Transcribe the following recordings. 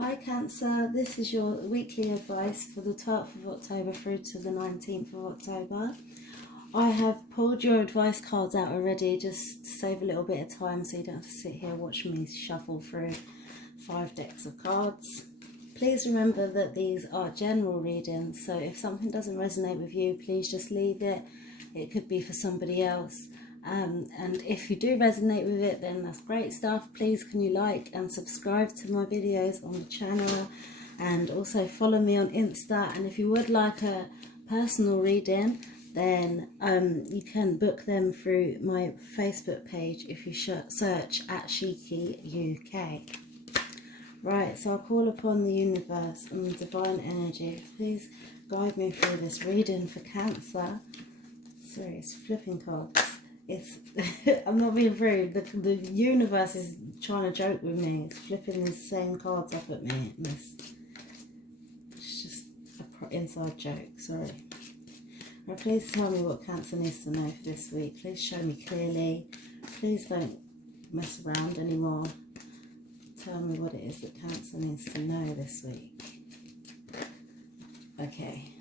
Hi Cancer, this is your weekly advice for the 12th of October through to the 19th of October. I have pulled your advice cards out already just to save a little bit of time so you don't have to sit here watching me shuffle through 5 decks of cards. Please remember that these are general readings, so if something doesn't resonate with you, please just leave it. It could be for somebody else. And if you do resonate with it, then that's great stuff. Please can you like and subscribe to my videos on the channel, and also follow me on Insta. And if you would like a personal reading, then you can book them through my Facebook page if you search at Cheeky UK. Right, so I call upon the universe and the divine energy. Please guide me through this reading for Cancer. Sorry, it's flipping cards. It's I'm not being rude. The universe is trying to joke with me. It's flipping the same cards up at me. It's just an inside joke. Sorry. Right, please tell me what Cancer needs to know for this week. Please show me clearly. Please don't mess around anymore. Tell me what it is that Cancer needs to know this week. Okay.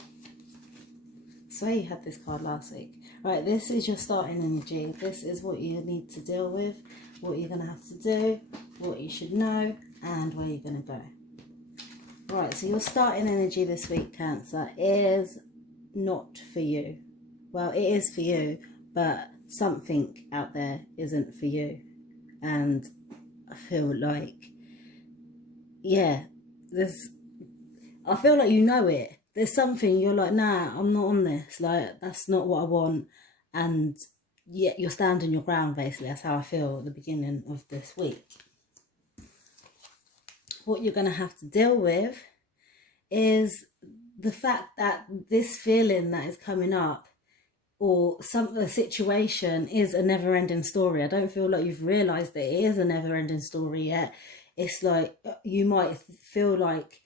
So you had this card last week. Right, this is your starting energy. This is what you need to deal with, what you're going to have to do, what you should know, and where you're going to go. Right, so your starting energy this week, Cancer, is not for you. Well, it is for you, but something out there isn't for you. And I feel like, yeah, I feel like you know it. There's something you're like, nah, I'm not on this. Like, that's not what I want. And yet you're standing your ground, basically. That's how I feel at the beginning of this week. What you're going to have to deal with is the fact that this feeling that is coming up, or a situation, is a never-ending story. I don't feel like you've realised that it is a never-ending story yet. It's like you might feel like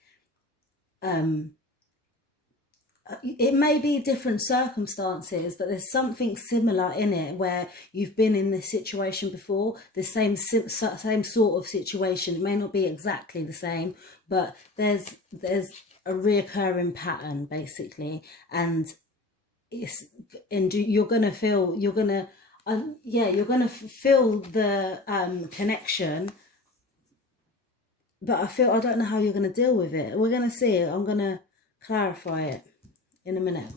it may be different circumstances, but there's something similar in it where you've been in this situation before, the same sort of situation. It may not be exactly the same, but there's a reoccurring pattern, basically, and you're gonna feel the connection. But I don't know how you're gonna deal with it. We're gonna see it. I'm gonna clarify it in a minute.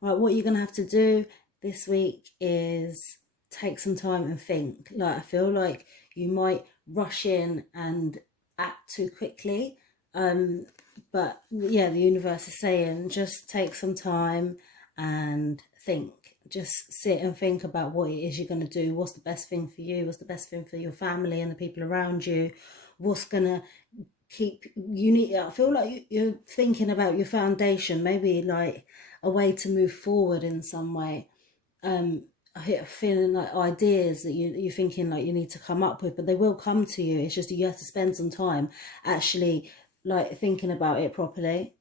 Right, what you're going to have to do this week is take some time and think. Like, I feel like you might rush in and act too quickly. But yeah, the universe is saying just take some time and think. Just sit and think about what it is you're going to do. What's the best thing for you? What's the best thing for your family and the people around you? What's going to I feel like you're thinking about your foundation, maybe like a way to move forward in some way. I hit feeling like ideas that you're thinking like you need to come up with, but they will come to you. It's just you have to spend some time actually like thinking about it properly.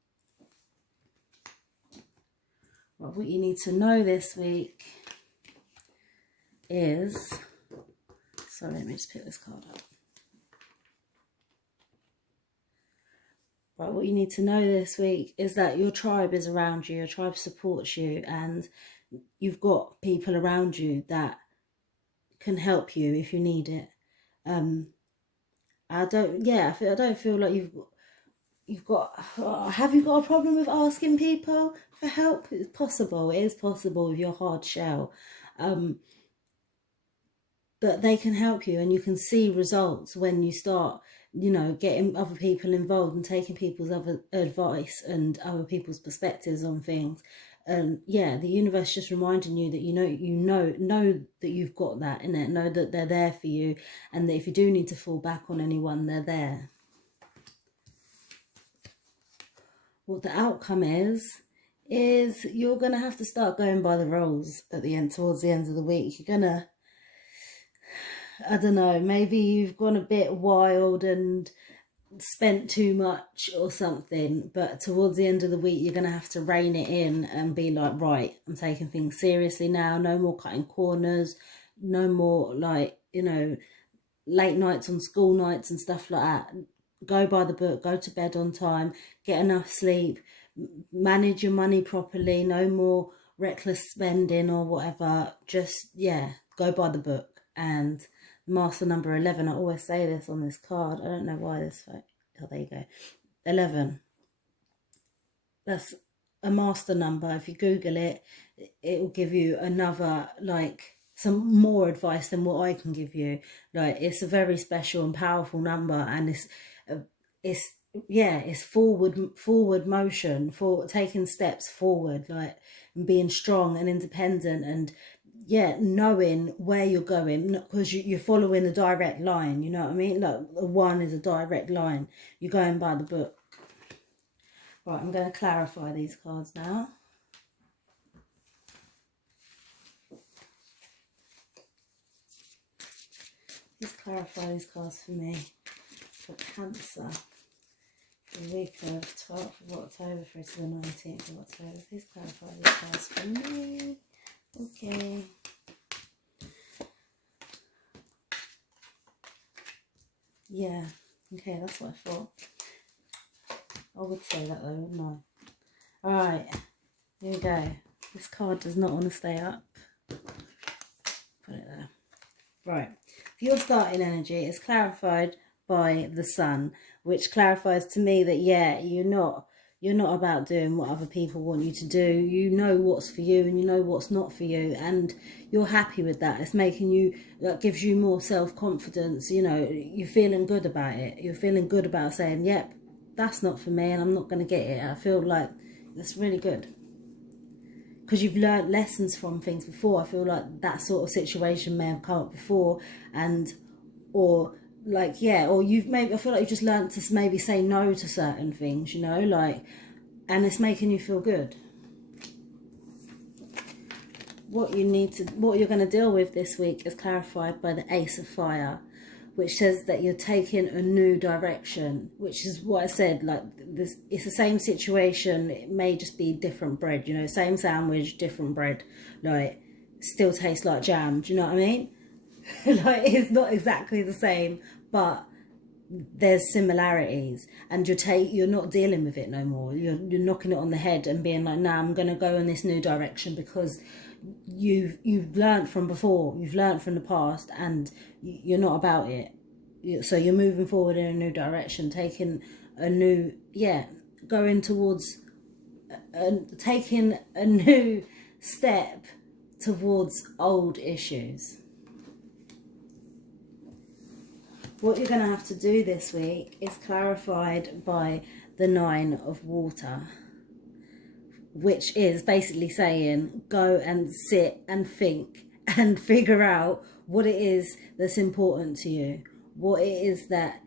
Well, what you need to know this week is, sorry, let me just pick this card up. Right, what you need to know this week is that your tribe is around you, your tribe supports you, and you've got people around you that can help you if you need it. I don't feel like you've got. Have you got a problem with asking people for help? It's possible. It is possible with your hard shell. But they can help you, and you can see results when you start, getting other people involved and taking people's other advice and other people's perspectives on things. And yeah, the universe just reminding you that you know that you've got that in it. Know that they're there for you, and that if you do need to fall back on anyone, they're there. What the outcome is you're gonna have to start going by the rules towards the end of the week. You're gonna, I don't know, maybe you've gone a bit wild and spent too much or something, but towards the end of the week you're going to have to rein it in and be like, right, I'm taking things seriously now. No more cutting corners, no more like, late nights on school nights and stuff like that. go by the book, go to bed on time, get enough sleep, manage your money properly, no more reckless spending or whatever. Just, yeah, go by the book. And master number 11, I always say this on this card, I don't know why this, oh, there you go, 11. That's a master number. If you Google it, it will give you another, like, some more advice than what I can give you. Like, it's a very special and powerful number, and it's yeah, it's forward motion, for taking steps forward, like, and being strong and independent, and yeah, knowing where you're going, because you're following a direct line, you know what I mean? Like, the one is a direct line. You're going by the book. Right, I'm going to clarify these cards now. Please clarify these cards for me. For Cancer, the week of 12th of October through to the 19th of October. Please clarify these cards for me. Okay. Yeah, okay, that's what I thought. I would say that though, wouldn't I? Alright, here we go. This card does not want to stay up. Put it there. Right, for your starting energy, it's clarified by the Sun, which clarifies to me that, yeah, you're not about doing what other people want you to do. You know what's for you and you know what's not for you, and you're happy with that. It's making you, that gives you more self-confidence. You know, you're feeling good about it. You're feeling good about saying, yep, that's not for me and I'm not going to get it. I feel like that's really good, because you've learned lessons from things before. I feel like that sort of situation may have come up before, and or like, yeah, or you've maybe, I feel like you've just learned to maybe say no to certain things, you know, like, and it's making you feel good. What you're going to deal with this week is clarified by the Ace of Fire, which says that you're taking a new direction, which is what I said, like, this, it's the same situation, it may just be different bread, you know, same sandwich, different bread, like, still tastes like jam, do you know what I mean? Like, it's not exactly the same, but there's similarities, and you're not dealing with it no more. You're knocking it on the head and being like, nah, I'm gonna go in this new direction, because you've learned from before, you've learned from the past, and you're not about it. So you're moving forward in a new direction, taking a new, yeah, going towards taking a new step towards old issues. What you're going to have to do this week is clarified by the 9 of Water, which is basically saying, go and sit and think and figure out what it is that's important to you, what it is that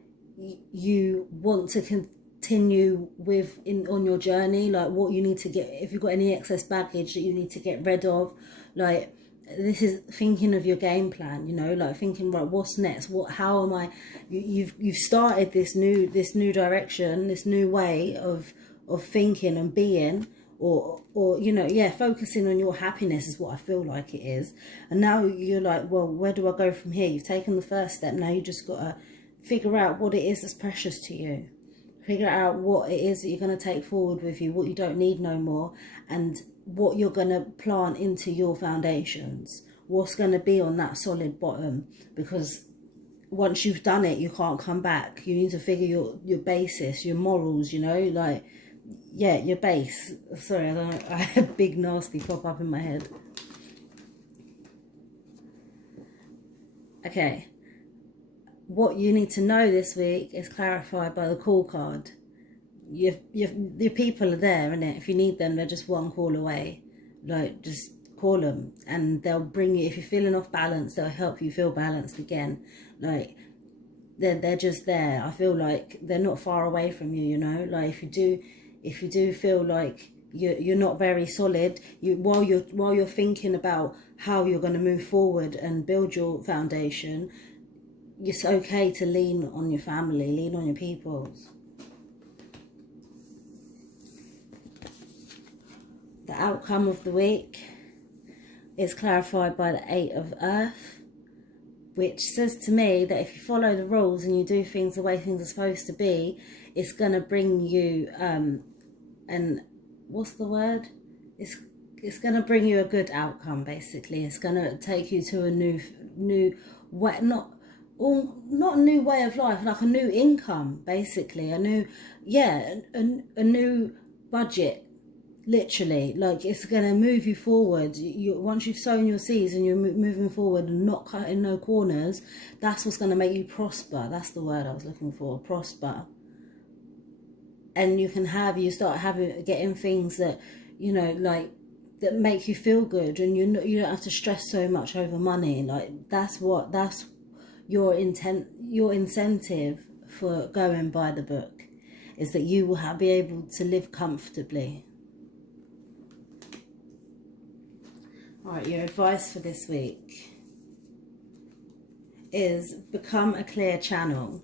you want to continue with on your journey, like what you need to get, if you've got any excess baggage that you need to get rid of, like, this is thinking of your game plan, you know, like thinking, right, what's next, how am I, you've started this new direction, this new way of thinking and being, or you know, yeah, focusing on your happiness is what I feel like it is. And now you're like, well, where do I go from here? You've taken the first step, now you just got to figure out what it is that's precious to you, figure out what it is that you're going to take forward with you, what you don't need no more, and what you're going to plant into your foundations, what's going to be on that solid bottom, because once you've done it, you can't come back. You need to figure your basis, your morals, you know, like, yeah, your base. Sorry, I don't know, I had a big nasty pop up in my head. Okay, what you need to know this week is clarified by the call card. Your people are there, innit? If you need them, they're just one call away. Like, just call them and they'll bring you, if you're feeling off balance, they'll help you feel balanced again. Like, they're just there. I feel like they're not far away from you, you know? Like, if you do feel like you're not very solid, while you're thinking about how you're going to move forward and build your foundation, it's okay to lean on your family, lean on your peoples. The outcome of the week is clarified by the 8 of Earth, which says to me that if you follow the rules and you do things the way things are supposed to be, it's going to bring you and what's the word? It's going to bring you a good outcome. Basically, it's going to take you to a new way, not a new way of life, like a new income, basically, a new budget. Literally, like, it's going to move you forward. Once you've sown your seeds and you're moving forward and not cutting no corners, that's what's going to make you prosper. That's the word I was looking for, prosper. And you start getting things that, you know, like, that make you feel good, and you don't have to stress so much over money. Like, that's your incentive for going by the book, is that you will be able to live comfortably. Alright, your advice for this week is become a clear channel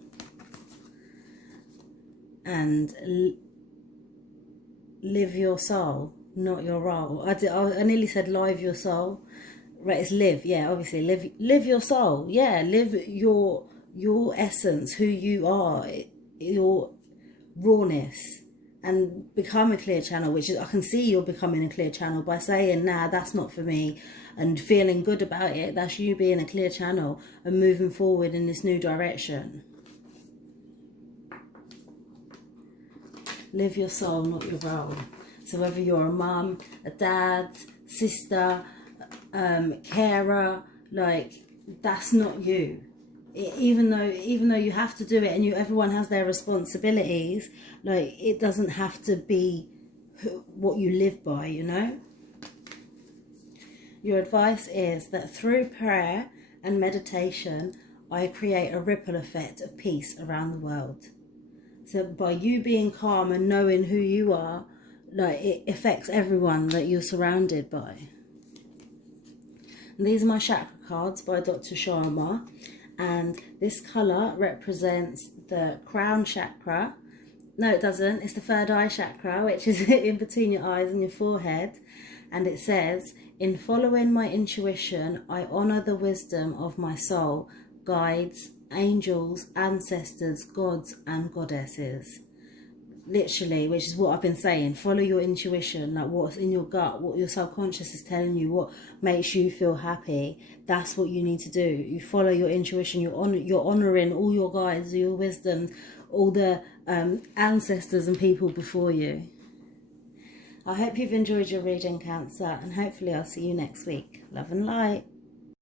and live your soul, not your role. I nearly said live your soul. Right, it's live, yeah, obviously. Live your soul, yeah, live your essence, who you are, your rawness. And become a clear channel, which is, I can see you're becoming a clear channel by saying, nah, that's not for me, and feeling good about it. That's you being a clear channel and moving forward in this new direction. Live your soul, not your role. So whether you're a mum, a dad, sister, carer, like, that's not you. Even though you have to do it, and everyone has their responsibilities, like, it doesn't have to be what you live by, you know. Your advice is that through prayer and meditation, I create a ripple effect of peace around the world. So by you being calm and knowing who you are, like, it affects everyone that you're surrounded by. And these are my chakra cards by Dr. Sharma. And this colour represents the crown chakra. No, it doesn't. It's the third eye chakra, which is in between your eyes and your forehead. And it says, in following my intuition, I honour the wisdom of my soul, guides, angels, ancestors, gods and goddesses. Literally, which is what I've been saying. Follow your intuition, like what's in your gut, what your subconscious is telling you, what makes you feel happy. That's what you need to do. You follow your intuition. You're honouring all your guides, your wisdom, all the ancestors and people before you. I hope you've enjoyed your reading, Cancer, and hopefully I'll see you next week. Love and light.